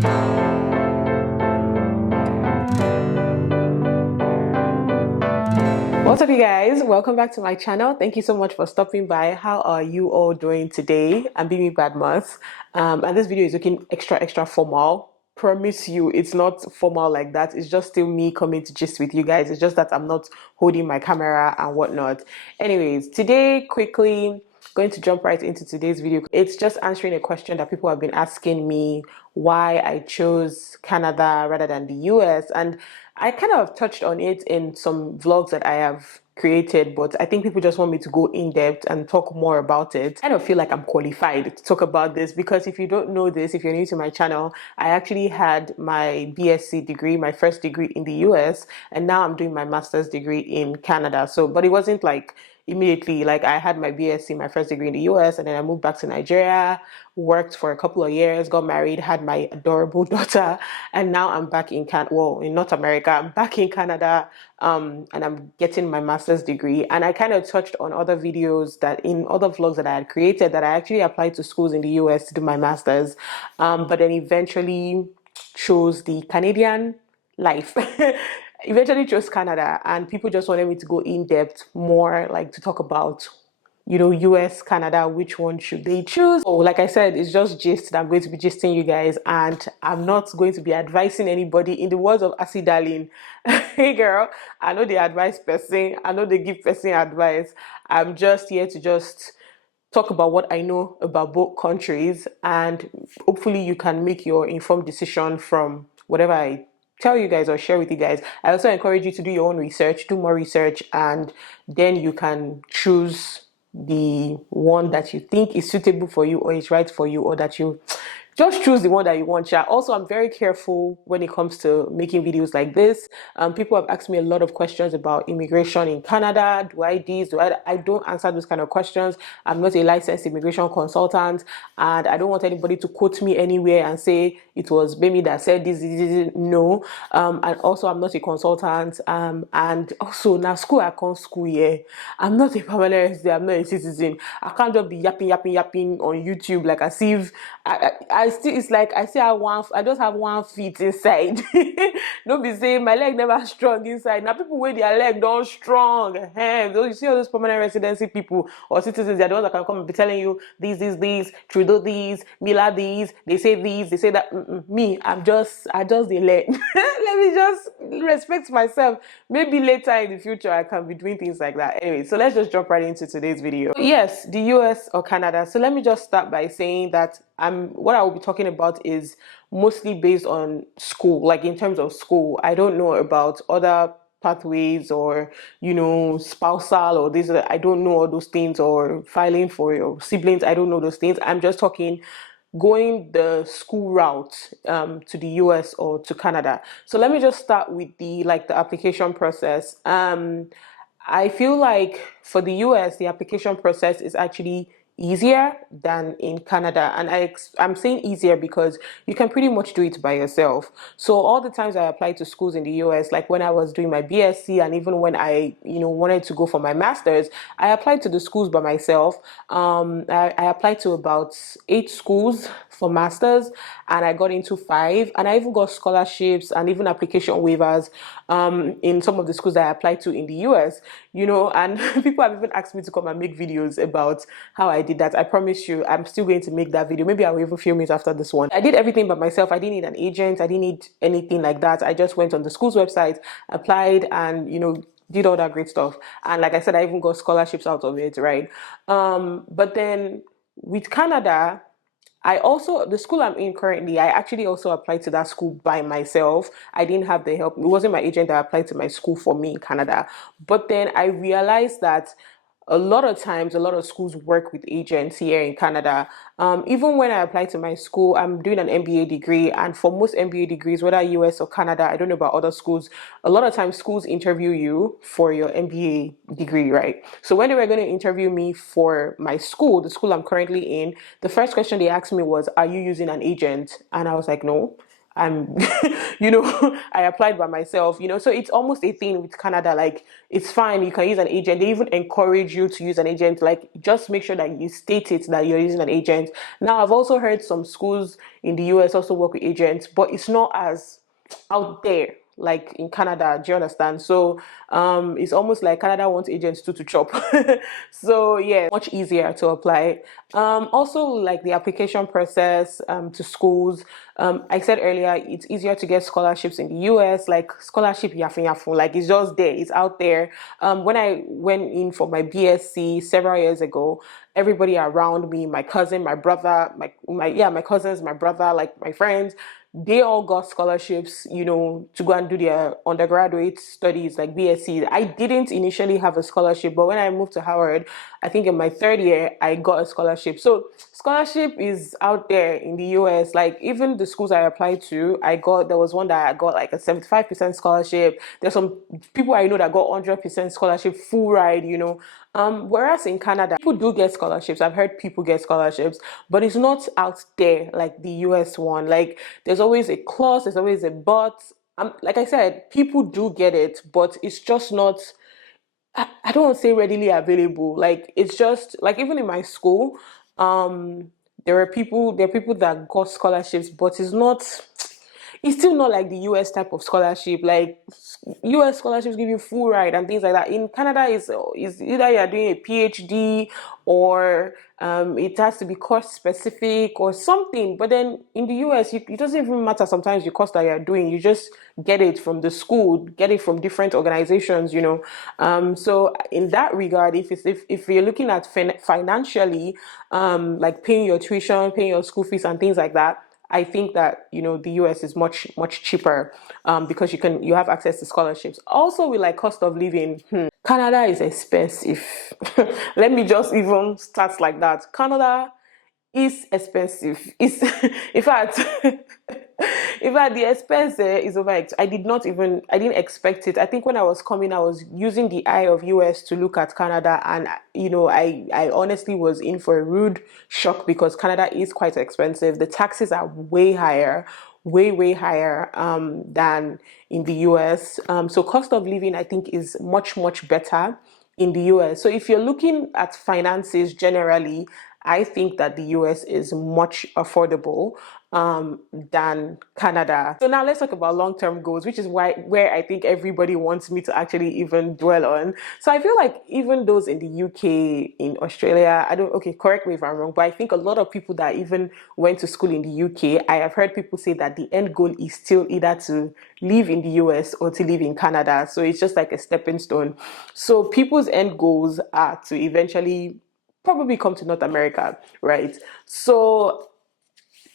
What's up, you guys? Welcome back to my channel. Thank you so much for stopping by. How are you all doing today? I'm Bemi Badmus, and this video is looking extra formal. Promise you, it's not formal like that. It's just still me coming to gist with you guys. It's just that I'm not holding my camera and whatnot. Anyways, today, quickly going to jump right into today's video. It's just answering a question that people have been asking me, why I chose Canada rather than the US. And I kind of touched on it in some vlogs that I have created, but I think people just want me to go in depth and talk more about it. I don't feel like I'm qualified to talk about this because if you don't know this, if you're new to my channel, I actually had my BSc degree, my first degree in the US, and now I'm doing my master's degree in Canada. So, but it wasn't like immediately, like I had my BSc, my first degree in the US, and then I moved back to Nigeria, worked for a couple of years, got married, had my adorable daughter, and now I'm back in in North America. I'm back in Canada, and I'm getting my master's degree. And I kind of touched on other videos that in other vlogs that I had created that I actually applied to schools in the US to do my master's, but then eventually chose the Canadian life. Eventually chose Canada, and people just wanted me to go in depth more, like to talk about, US, Canada, which one should they choose? Oh, like I said, it's just gist that I'm going to be gisting you guys, and I'm not going to be advising anybody. In the words of Acid Darling, hey girl, I know the advice person, I know they give person advice. I'm just here to just talk about what I know about both countries, and hopefully you can make your informed decision from whatever I tell you guys or share with you guys. I also encourage you to do your own research, do more research, and then you can choose the one that you think is suitable for you or is right for you, or that you just choose the one that you want. Yeah. Also, I'm very careful when it comes to making videos like this. People have asked me a lot of questions about immigration in Canada. Do I this? Do I don't answer those kind of questions. I'm not a licensed immigration consultant, and I don't want anybody to quote me anywhere and say it was Bemi that said this. No. And also, I'm not a consultant. And also, now school I can't school here. I'm not a permanent resident. I'm not a citizen. I can't just be yapping on YouTube like as if I still, it's like I still have I just have 1 feet inside. Don't be saying my leg never strong inside. Now people with their leg don't strong. You see all those permanent residency people or citizens, they're the ones that can come and be telling you these, Trudeau these, Mila these, they say that. Me, I just the leg. Let me just respect myself. Maybe later in the future I can be doing things like that. Anyway, so let's just jump right into today's video. Yes, the US or Canada. So let me just start by saying that what I will be talking about is mostly based on school, like in terms of school. I don't know about other pathways or spousal or this. I don't know all those things, or filing for your siblings. I don't know those things. I'm just talking going the school route to the US or to Canada. So let me just start with the application process. I feel like for the US, the application process is actually easier than in Canada. And I'm saying easier because you can pretty much do it by yourself. So all the times I applied to schools in the US, like when I was doing my BSc and even when I, wanted to go for my master's, I applied to the schools by myself. I applied to about 8 schools for masters, and I got into 5, and I even got scholarships and even application waivers in some of the schools that I applied to in the US, and people have even asked me to come and make videos about how I did that. I promise you, I'm still going to make that video. Maybe I will even film it after this one. I did everything by myself. I didn't need an agent. I didn't need anything like that. I just went on the school's website, applied, and, did all that great stuff. And like I said, I even got scholarships out of it, right? But then with Canada, the school I'm in currently, I actually also applied to that school by myself. I didn't have the help. It wasn't my agent that applied to my school for me in Canada. But then I realized that a lot of times, a lot of schools work with agents here in Canada. Even when I applied to my school, I'm doing an MBA degree, and for most MBA degrees, whether US or Canada, I don't know about other schools, a lot of times schools interview you for your MBA degree, right? So when they were going to interview me for my school, the school I'm currently in, the first question they asked me was, are you using an agent? And I was like, no. I'm, I applied by myself, so it's almost a thing with Canada. Like, it's fine, you can use an agent. They even encourage you to use an agent. Like, just make sure that you state it that you're using an agent. Now, I've also heard some schools in the US also work with agents, but it's not as out there like in Canada. Do you understand? So it's almost like Canada wants agents to chop. So yeah, much easier to apply. Also, like the application process to schools. I said earlier, it's easier to get scholarships in the US. Like scholarship yafun yafun, like it's just there, it's out there. When I went in for my BSc several years ago, everybody around me, my cousin, my brother, my cousins, my brother, like my friends, they all got scholarships, to go and do their undergraduate studies like BSc. I didn't initially have a scholarship, but when I moved to Howard, I think in my third year, I got a scholarship. So scholarship is out there in the US. Like even the schools I applied to, there was one that I got like a 75% scholarship. There's some people I know that got 100% scholarship, full ride, whereas in Canada, people do get scholarships. I've heard people get scholarships, but it's not out there like the US one. Like there's always a clause, there's always a but. Like I said, people do get it, but it's just not, I don't want to say readily available. Like it's just like even in my school, there are people that got scholarships, but it's still not like the US type of scholarship. Like US scholarships give you full ride and things like that. In Canada, is either you're doing a PhD or it has to be course specific or something. But then in the US, it doesn't even matter sometimes the course that you're doing. You just get it from the school, get it from different organizations. So in that regard, if you're looking at financially, like paying your tuition, paying your school fees and things like that, I think that the US is much cheaper because you have access to scholarships. Also, with like cost of living, Canada is expensive. Let me just even start like that. Canada is expensive. It's in fact, the expense is over. I didn't expect it. I think when I was coming, I was using the eye of US to look at Canada, and I honestly was in for a rude shock because Canada is quite expensive. The taxes are way higher, way higher than in the US. So cost of living, I think, is much better in the US. So if you're looking at finances generally, I think that the US is much affordable than Canada. So now let's talk about long-term goals, which is where I think everybody wants me to actually even dwell on. So I feel like even those in the UK, in Australia, okay, correct me if I'm wrong, but I think a lot of people that even went to school in the UK, I have heard people say that the end goal is still either to live in the US or to live in Canada. So it's just like a stepping stone. So people's end goals are to eventually probably come to North America, right? So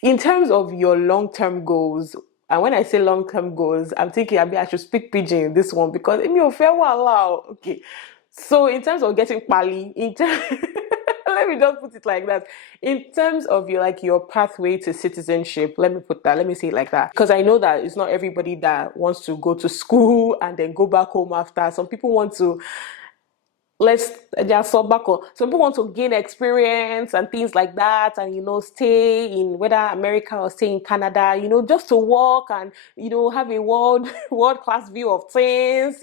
in terms of your long-term goals, and when I say long-term goals, I'm thinking I should speak pidgin in this one because in your fair allow. Okay. So in terms of getting pali, let me just put it like that. In terms of your pathway to citizenship, let me say it like that. Because I know that it's not everybody that wants to go to school and then go back home after. Some people want to let's just fall back on. Some people want to gain experience and things like that, and stay in whether America or stay in Canada, just to work and have a world class view of things,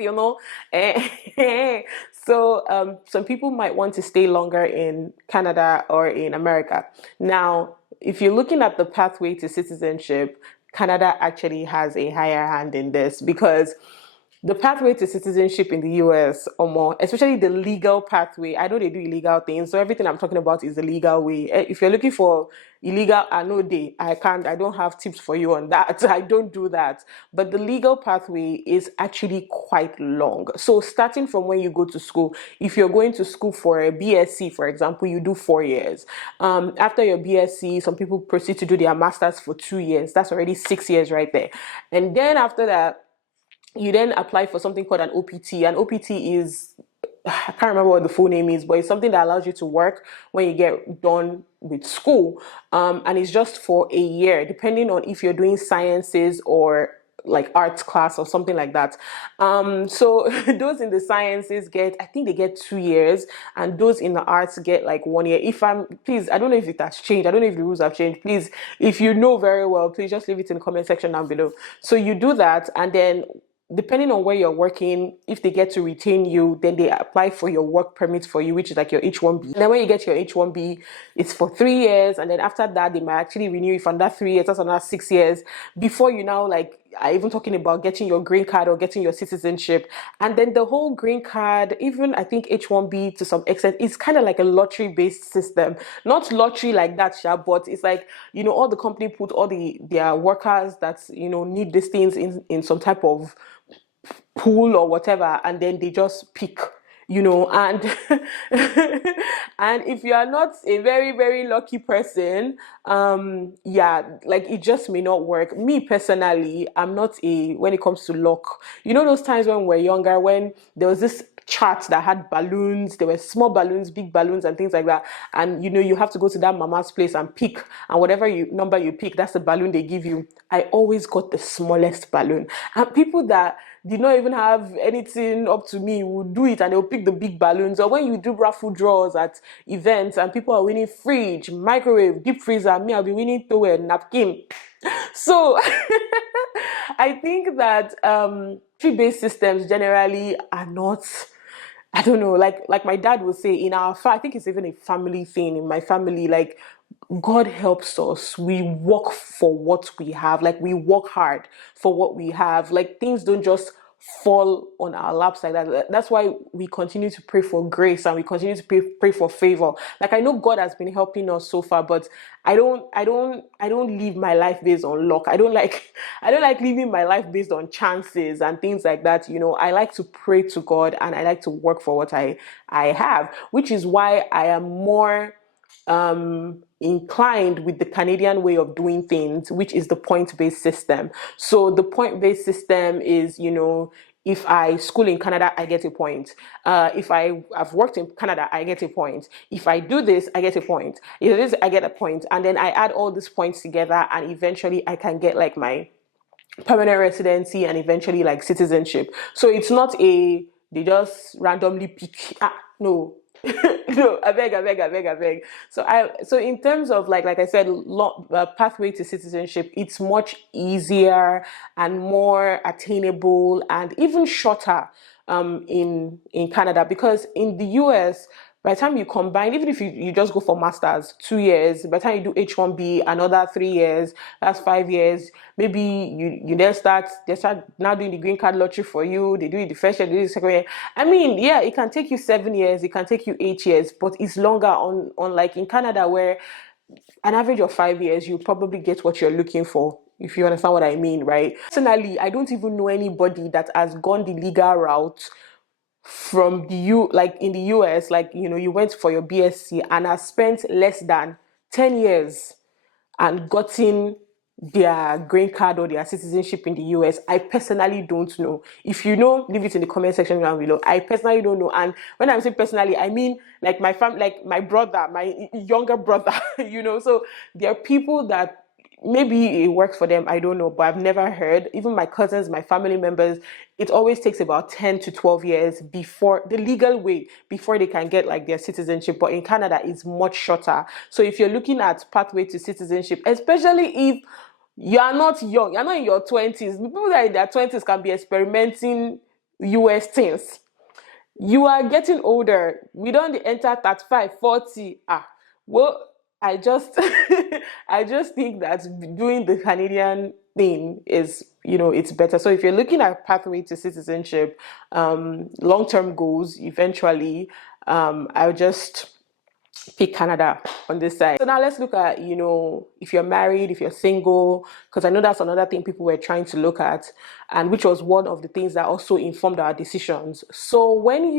So some people might want to stay longer in Canada or in America. Now, if you're looking at the pathway to citizenship, Canada actually has a higher hand in this because the pathway to citizenship in the US, or more, especially the legal pathway. I know they do illegal things, so everything I'm talking about is the legal way. If you're looking for illegal, I don't have tips for you on that. I don't do that. But the legal pathway is actually quite long. So starting from when you go to school, if you're going to school for a BSc, for example, you do 4 years. After your BSc, some people proceed to do their masters for 2 years. That's already 6 years right there. And then after that, you then apply for something called an OPT. An OPT is, I can't remember what the full name is, but it's something that allows you to work when you get done with school. And it's just for a year, depending on if you're doing sciences or like arts class or something like that. So those in the sciences get, I think they get 2 years, and those in the arts get like 1 year. If I'm, please, I don't know if it has changed. I don't know if the rules have changed. Please, if you know very well, please just leave it in the comment section down below. So you do that, and then depending on where you're working, if they get to retain you, then they apply for your work permit for you, which is like your H1B. And then when you get your H1B, it's for 3 years. And then after that, they might actually renew you for another 3 years. That's another 6 years before you now, like, I even talking about getting your green card or getting your citizenship. And then the whole green card, even I think H1B to some extent, is kind of like a lottery based system. Not lottery like that, but it's like, all the company put all their workers that, need these things in some type of pool or whatever, and then they just pick, and and if you are not a very, very lucky person, yeah, like it just may not work. Me personally, I'm not a, when it comes to luck, those times when we're younger, when there was this chart that had balloons, there were small balloons, big balloons, and things like that, and you have to go to that mama's place and pick, and whatever number you pick, that's the balloon they give you. I always got the smallest balloon, and people that did not even have anything up to me would do it, and they'll pick the big balloons. Or when you do raffle draws at events and people are winning fridge, microwave, deep freezer, me, I'll be winning towel, napkin. So I think that tree-based systems generally are not, I don't know, like my dad would say, I think it's even a family thing in my family, like, God helps us. We work for what we have. Like, we work hard for what we have. Like, things don't just fall on our laps like that. That's why we continue to pray for grace, and we continue to pray for favor. Like, I know God has been helping us so far, but I don't live my life based on luck. I don't like living my life based on chances and things like that. I like to pray to God, and I like to work for what I have, which is why I am more inclined with the Canadian way of doing things, which is the point-based system. So the point-based system is, if I school in Canada, I get a point. If I've worked in Canada, I get a point. If I do this, I get a point. If this, I get a point. And then I add all these points together, and eventually I can get like my permanent residency and eventually like citizenship. So it's not they just randomly pick. No. No, I beg. So in terms of like I said, pathway to citizenship, it's much easier and more attainable and even shorter in Canada, because in the US, by the time you combine, even if you just go for masters, 2 years, by the time you do H1B, another 3 years, that's 5 years. Maybe you they start now doing the green card lottery for you. They do it the first year, they do it the second year. I mean, yeah, it can take you 7 years, it can take you 8 years, but it's longer on like in Canada, where an average of 5 years, you probably get what you're looking for, if you understand what I mean, right? Personally, I don't even know anybody that has gone the legal route from like in the US, like, you went for your BSc and has spent less than 10 years and gotten their green card or their citizenship in the US. I personally don't know. If you know, leave it in the comment section down below. I personally don't know. And when I'm saying personally, I mean like my family, like my brother, my younger brother, so there are people that maybe it works for them, I don't know, but I've never heard. Even my cousins, my family members, it always takes about 10 to 12 years before the legal way, before they can get like their citizenship. But in Canada, it's much shorter. So if you're looking at pathway to citizenship, especially if you are not young, you're not in your 20s, people that are in their 20s can be experimenting US things. You are getting older. We don't enter 35, 40. Well, I just I just think that doing the Canadian thing is, it's better. So if you're looking at pathway to citizenship, long-term goals, eventually, I'll just pick Canada on this side. So now let's look at, if you're married, if you're single, because I know that's another thing people were trying to look at, and which was one of the things that also informed our decisions. So when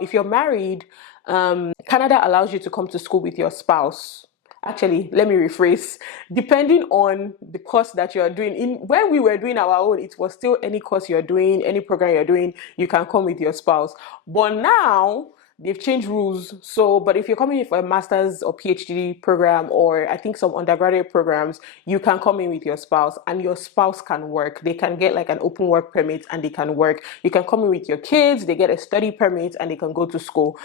if you're married, Canada allows you to come to school with your spouse. Actually, let me rephrase. Depending on the course that you're doing, when we were doing our own, it was still any course you're doing, any program you're doing, you can come with your spouse. But now they've changed rules. So, but if you're coming in for a master's or PhD program, or I think some undergraduate programs, you can come in with your spouse, and your spouse can work. They can get like an open work permit and they can work. You can come in with your kids, they get a study permit and they can go to school,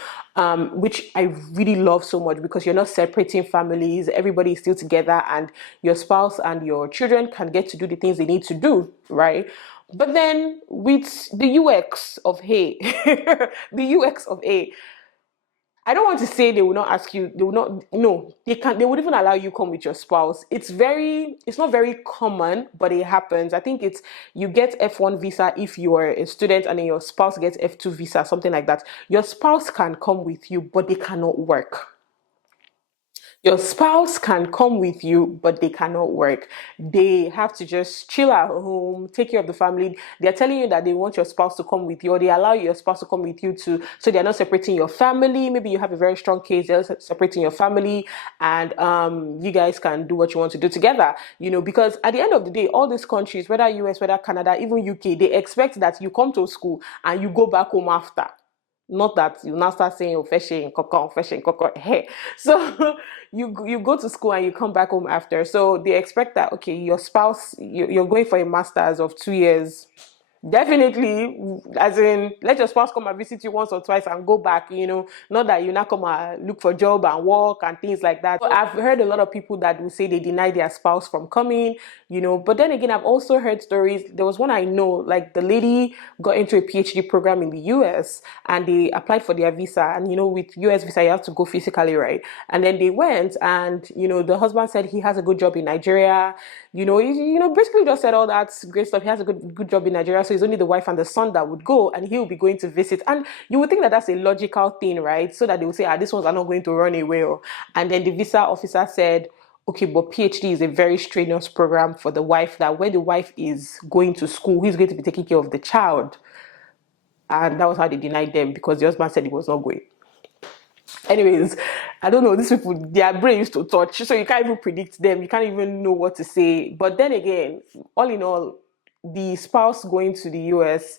which I really love so much, because you're not separating families. Everybody is still together, and your spouse and your children can get to do the things they need to do, right? But then with the UX of hey, the UX of A, I don't want to say they will not ask you, they will not, no, they would even allow you come with your spouse. It's not very common, but it happens. I think it's, you get F1 visa if you are a student, and then your spouse gets F2 visa, something like that. Your spouse can come with you, but they cannot work. Your spouse can come with you, but they cannot work. They have to just chill at home, take care of the family. They're telling you that they want your spouse to come with you, or they allow your spouse to come with you too. So they're not separating your family. Maybe you have a very strong case, they're separating your family, and you guys can do what you want to do together. Because at the end of the day, all these countries, whether US, whether Canada, even UK, they expect that you come to school and you go back home after. Not that you now start saying, oh, fetching, coco, hey. So you go to school and you come back home after. So they expect that, okay, your spouse, you're going for a master's of 2 years. Definitely, as in, let your spouse come and visit you once or twice and go back, not that you now come and look for a job and work and things like that. So I've heard a lot of people that will say they deny their spouse from coming, but then again, I've also heard stories. There was one I know, like the lady got into a PhD program in the US and they applied for their visa. And, with US visa, you have to go physically, right? And then they went and, the husband said he has a good job in Nigeria. Basically just said all that great stuff. He has a good job in Nigeria, so it's only the wife and the son that would go, and he will be going to visit. And you would think that that's a logical thing, right? So that they will say, these ones are not going to run away. And then the visa officer said, okay, but PhD is a very strenuous program for the wife, that when the wife is going to school, who's going to be taking care of the child? And that was how they denied them, because the husband said he was not going. Anyways, I don't know, these people, their brain used to touch, so you can't even predict them, you can't even know what to say. But then again, all in all, the spouse going to the US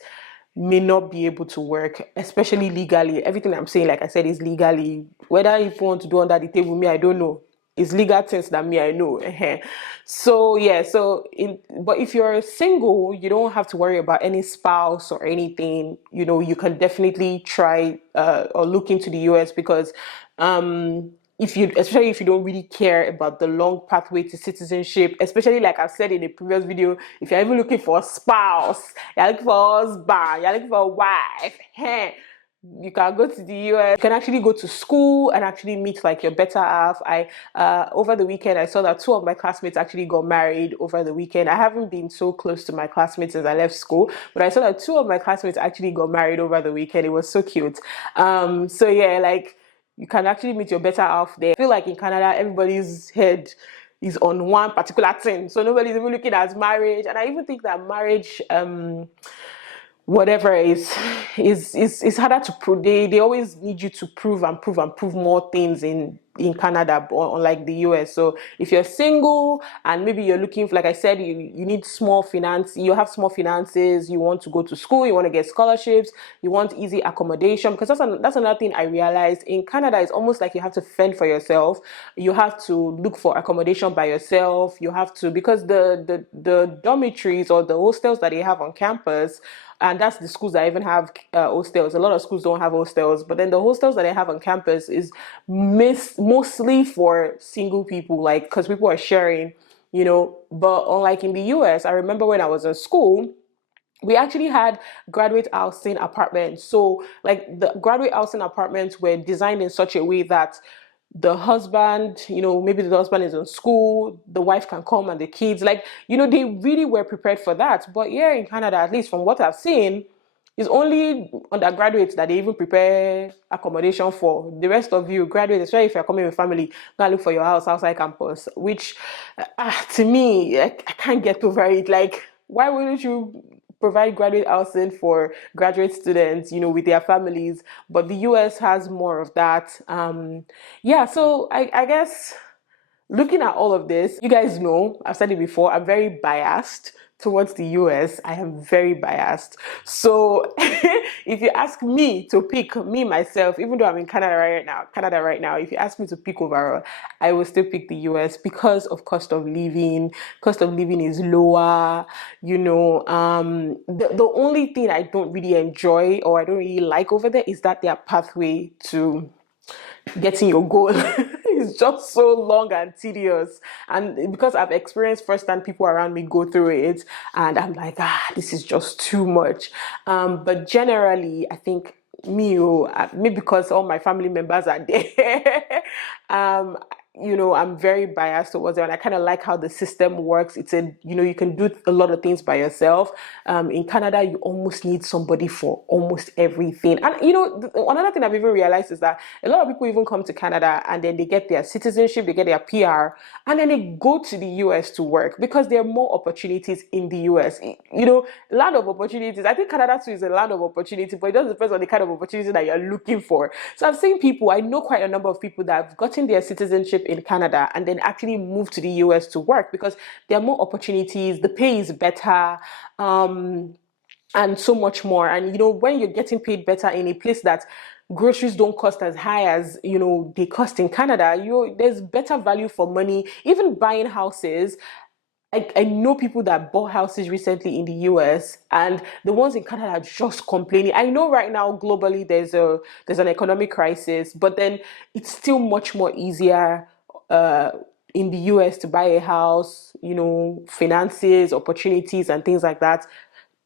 may not be able to work, especially legally. Everything I'm saying, like I said, is legally. Whether you want to do under the table, me, I don't know. It's legal things that me, I know. So yeah, but if you're single, you don't have to worry about any spouse or anything. You can definitely try or look into the US, because especially if you don't really care about the long pathway to citizenship, especially like I've said in a previous video, if you're even looking for a spouse, you're looking for a husband, you're looking for a wife, you can go to the US. You can actually go to school and actually meet like your better half. Over the weekend, I saw that 2 of my classmates actually got married over the weekend. I haven't been so close to my classmates since I left school, but I saw that 2 of my classmates actually got married over the weekend. It was so cute. So yeah, like, you can actually meet your better half there. I feel like in Canada, everybody's head is on one particular thing, so nobody's even looking at marriage. And I even think that marriage, whatever is harder to prove. They always need you to prove and prove and prove more things in Canada, unlike the US. So if you're single and maybe you're looking for, like I said, you need small finance, you have small finances, you want to go to school, you want to get scholarships, you want easy accommodation, because that's another thing I realized. In Canada, it's almost like you have to fend for yourself. You have to look for accommodation by yourself. You have to, because the dormitories or the hostels that they have on campus, and that's the schools that even have hostels. A lot of schools don't have hostels, but then the hostels that they have on campus is mostly for single people, like, because people are sharing, But unlike in the US, I remember when I was in school, we actually had graduate housing apartments. So like the graduate housing apartments were designed in such a way that the husband, maybe the husband is in school, the wife can come and the kids, like, they really were prepared for that. But here in Canada, at least from what I've seen, it's only undergraduates that they even prepare accommodation for. The rest of you, graduates, especially if you're coming with family, go and look for your house outside campus, which to me, I can't get over it. Like, why wouldn't you provide graduate housing for graduate students, with their families? But the US has more of that. Yeah, so I guess looking at all of this, you guys know, I've said it before, I'm very biased towards the US. I am very biased. So if you ask me to pick me myself, even though I'm in Canada right now, if you ask me to pick overall, I will still pick the US because of cost of living. Cost of living is lower, the only thing I don't really enjoy or I don't really like over there is that their pathway to getting your goal is just so long and tedious. And because I've experienced firsthand people around me go through it, and I'm like, this is just too much. But generally, I think maybe because all my family members are there, um, I'm very biased towards it, and I kind of like how the system works. You can do a lot of things by yourself. In Canada, you almost need somebody for almost everything. And another thing I've even realized is that a lot of people even come to Canada and then they get their citizenship, they get their PR, and then they go to the US to work because there are more opportunities in the US. Land of opportunities. I think Canada too is a land of opportunity, but it does depend on the kind of opportunity that you're looking for. So I've seen people, I know quite a number of people that have gotten their citizenship in Canada and then actually moved to the US to work because there are more opportunities, the pay is better, and so much more. And when you're getting paid better in a place that groceries don't cost as high as they cost in Canada, there's better value for money. Even buying houses, I know people that bought houses recently in the US, and the ones in Canada are just complaining. I know right now globally there's an economic crisis, but then it's still much more easier in the US to buy a house, finances, opportunities, and things like that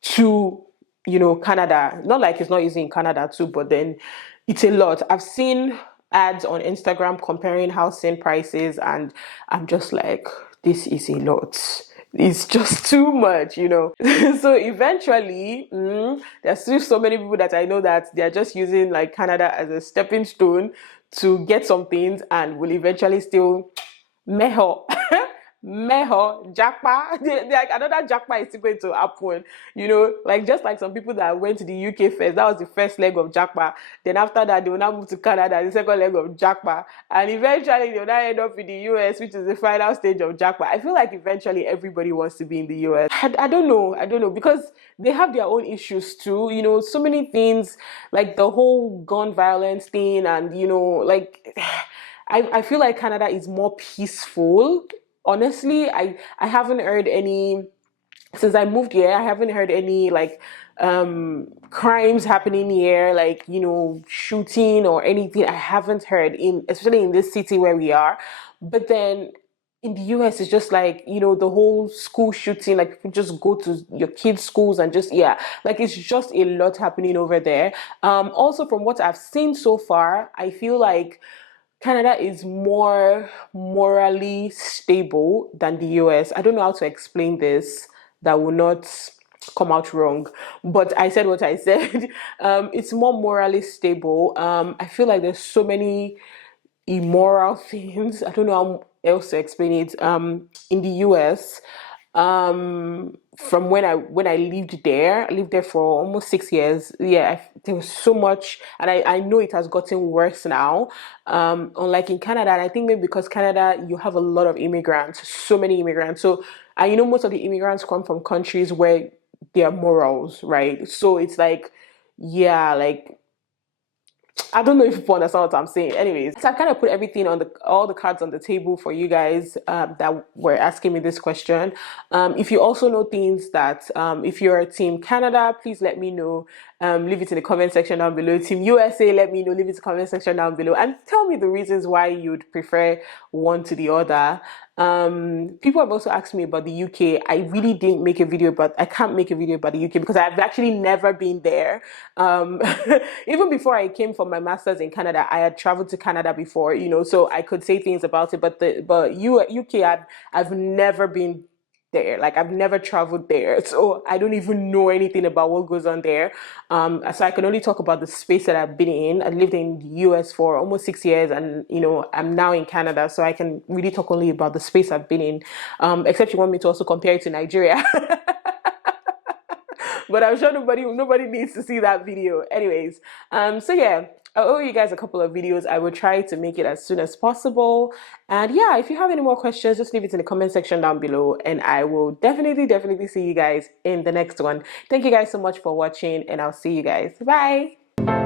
to Canada. Not like it's not easy in Canada too, but then it's a lot. I've seen ads on Instagram comparing housing prices, and I'm just like, this is a lot. It's just too much. So eventually, there's still so many people that I know that they're just using like Canada as a stepping stone to get some things and will eventually still meho meho jackpa. Like another jackpa is still going to happen, like just like some people that went to the UK first, that was the first leg of jackpa. Then after that they will now move to Canada, the second leg of jackpa, and eventually they will now end up in the US, which is the final stage of jackpa. I feel like eventually everybody wants to be in the US. I don't know because they have their own issues too, so many things, like the whole gun violence thing, and like I feel like Canada is more peaceful. Honestly, I haven't heard any since I moved here. I haven't heard any like crimes happening here, like shooting or anything. I haven't heard especially in this city where we are. But then in the US, it's just like the whole school shooting. Like people just go to your kids' schools and just like it's just a lot happening over there. Also, from what I've seen so far, I feel like Canada is more morally stable than the US. I don't know how to explain this that will not come out wrong, but I said what I said. It's more morally stable. I feel like there's so many immoral things. I don't know how else to explain it. In the US, from when I lived there for almost 6 years. Yeah, there was so much, and I know it has gotten worse now. Unlike in Canada, and I think maybe because Canada, you have a lot of immigrants, so many immigrants. So, and most of the immigrants come from countries where there are morals, right? So it's like, yeah, like I don't know if you understand what I'm saying. Anyways, so I kind of put everything on all the cards on the table for you guys that were asking me this question. If you also know things that, if you're a Team Canada, please let me know. Leave it in the comment section down below. Team USA, let me know. Leave it in the comment section down below, and tell me the reasons why you'd prefer one to the other. People have also asked me about the UK. I really didn't make a video, but I can't make a video about the UK because I've actually never been there. Even before I came for my master's in Canada, I had traveled to Canada before, so I could say things about it. But UK, I've never been there. Like I've never traveled there, so I don't even know anything about what goes on there. So I can only talk about the space that I've been in. I lived in the US for almost 6 years, and I'm now in Canada, so I can really talk only about the space I've been in. Except you want me to also compare it to Nigeria. but I'm sure nobody needs to see that video. Anyways, so yeah, I owe you guys a couple of videos. I will try to make it as soon as possible. And yeah, if you have any more questions, just leave it in the comment section down below, and I will definitely see you guys in the next one. Thank you guys so much for watching, and I'll see you guys. Bye.